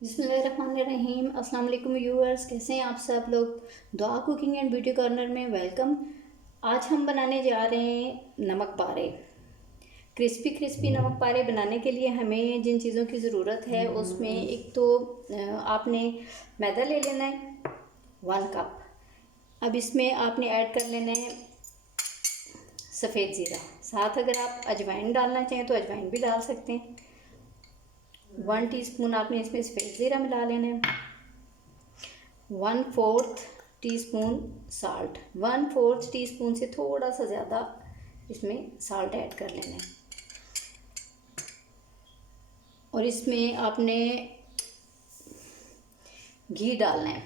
बिस्मिल्लाहिर्रहमानिर्रहीम। अस्सलाम वालेकुम व्यूअर्स, कैसे हैं आप सब लोग। दुआ कुकिंग एंड ब्यूटी कॉर्नर में वेलकम। आज हम बनाने जा रहे हैं नमक पारे। क्रिस्पी क्रिस्पी नमक पारे बनाने के लिए हमें जिन चीज़ों की ज़रूरत है उसमें एक तो आपने मैदा ले लेना है 1 कप। अब इसमें आपने ऐड कर लेना है सफ़ेद ज़ीरा। साथ अगर आप अजवाइन डालना चाहें तो अजवाइन भी डाल सकते हैं। 1 टीस्पून आपने इसमें सफ़ेद ज़ीरा मिला लेना है। 1/4 टीस्पून साल्ट, 1/4 टीस्पून से थोड़ा सा ज़्यादा इसमें साल्ट ऐड कर लेना है। और इसमें आपने घी डालना है।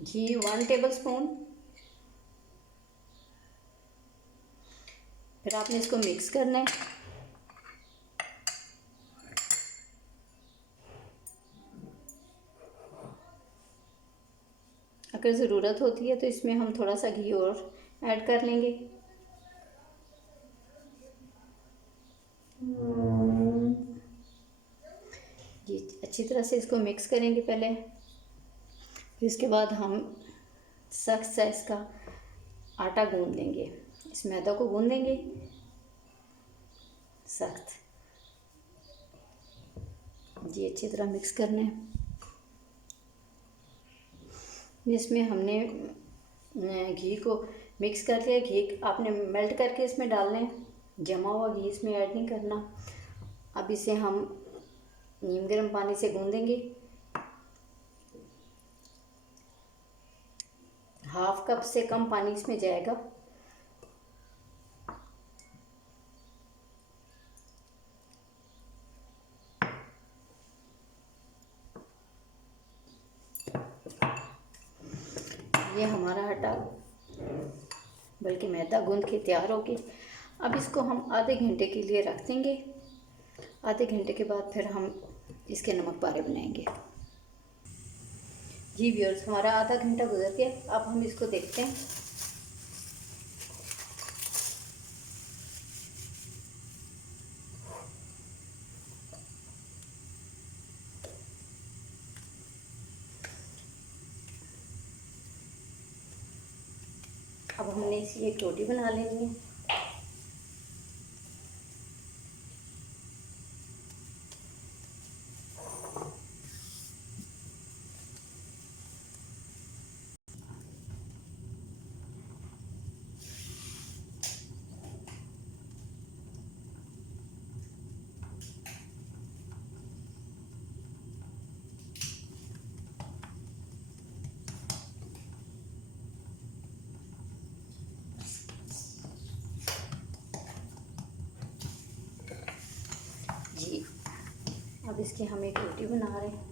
घी 1 टेबलस्पून। फिर आपने इसको मिक्स करना है। अगर ज़रूरत होती है तो इसमें हम थोड़ा सा घी और ऐड कर लेंगे। जी, अच्छी तरह से इसको मिक्स करेंगे पहले। फिर इसके बाद हम सख्त सा इसका आटा गूंद लेंगे। इस मैदा को गूंद लेंगे सख्त। जी, अच्छी तरह मिक्स करना है। इसमें हमने घी को मिक्स कर लिया। घी आपने मेल्ट करके इसमें डालना है, जमा हुआ घी इसमें ऐड नहीं करना। अब इसे हम नीम गर्म पानी से गूंदेंगे। 1/2 कप से कम पानी इसमें जाएगा। ये हमारा आटा बल्कि मैदा गूंद के तैयार हो गया। अब इसको हम आधे घंटे के लिए रख देंगे। आधे घंटे के बाद फिर हम इसके नमक पारे बनाएंगे। जी व्यूअर्स, हमारा आधा घंटा गुजर गया। अब हम इसको देखते हैं। अब हमने इसी एक रोटी बना लेनी है। जी, अब इसकी हम एक रोटी बना रहे हैं।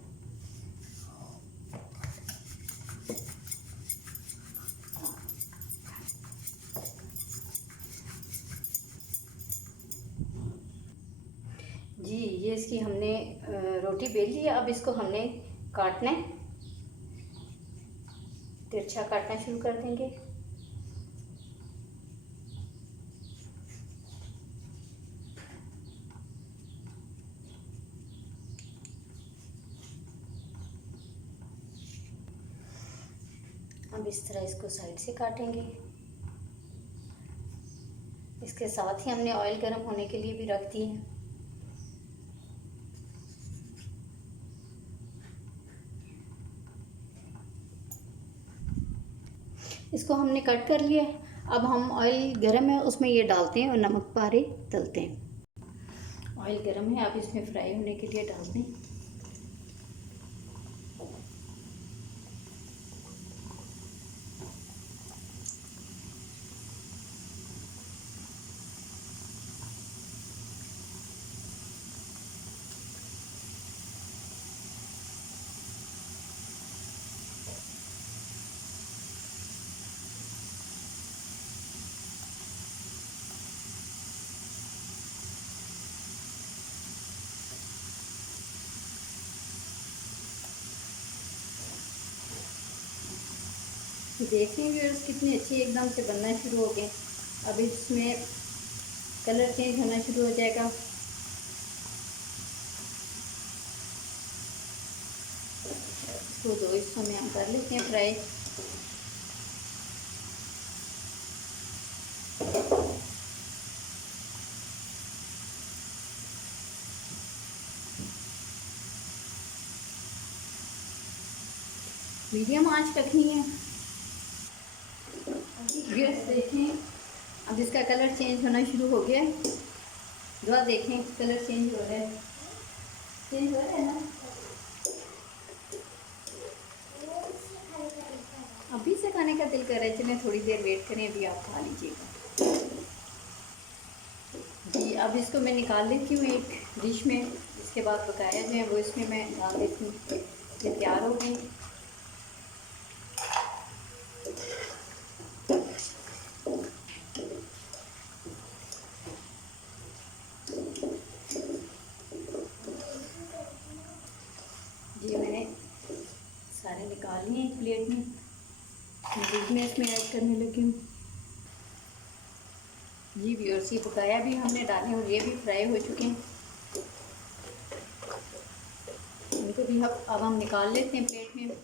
जी, ये इसकी हमने रोटी बेल ली है। अब इसको हमने काटना है। तिरछा काटना शुरू कर देंगे। अब इस तरह इसको साइड से काटेंगे। इसके साथ ही हमने ऑयल गर्म होने के लिए भी रख दी है। इसको हमने कट कर लिया है। अब हम ऑयल गर्म है उसमें ये डालते हैं और नमक पारे तलते हैं। ऑयल गर्म है, आप इसमें फ्राई होने के लिए डाल दें। देखिए व्यूअर्स, कितनी अच्छी एकदम से बनना शुरू हो गए। अब इसमें कलर चेंज होना शुरू हो जाएगा। इसको दो हिस्सों में हम कर लेते हैं फ्राई। मीडियम आंच रखनी है। व्यूअर्स देखें, अब इसका कलर चेंज होना शुरू हो गया है। दुआ देखें, कलर चेंज हो रहा है, चेंज हो रहा है ना। अभी से खाने का दिल कर रहा है, चलें थोड़ी देर वेट करें, अभी आप खा लीजिएगा। जी, अब इसको मैं निकाल लेती हूँ एक डिश में। इसके बाद बकाया जो है वो इसमें मैं डाल देती हूँ। ये तैयार हो गई। जी, मैंने सारे निकाल लिए एक प्लेट में। दूध में इसमें ऐड करने लगी हूँ। जी व्यूअर्स, ये पकाया भी हमने डाले और ये भी फ्राई हो चुके हैं। इनको भी अब हम निकाल लेते हैं प्लेट में।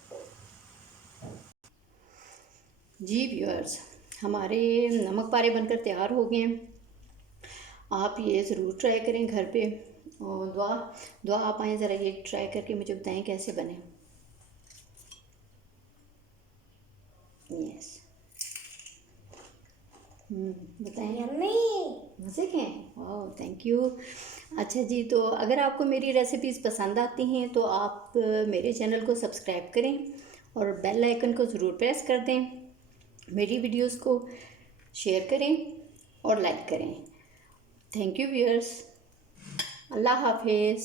जी व्यूअर्स, हमारे नमक पारे बनकर तैयार हो गए हैं। आप ये ज़रूर ट्राई करें घर पे। और दुआ आप आएँ ज़रा ये ट्राई करके मुझे बताएं कैसे बने। यस, बताएं। मज़े के हैं। ओह, थैंक यू। अच्छा जी, तो अगर आपको मेरी रेसिपीज़ पसंद आती हैं तो आप मेरे चैनल को सब्सक्राइब करें और बेल आइकन को ज़रूर प्रेस कर दें। मेरी वीडियोस को शेयर करें और लाइक करें। Thank you viewers. अल्लाह हाफिज़।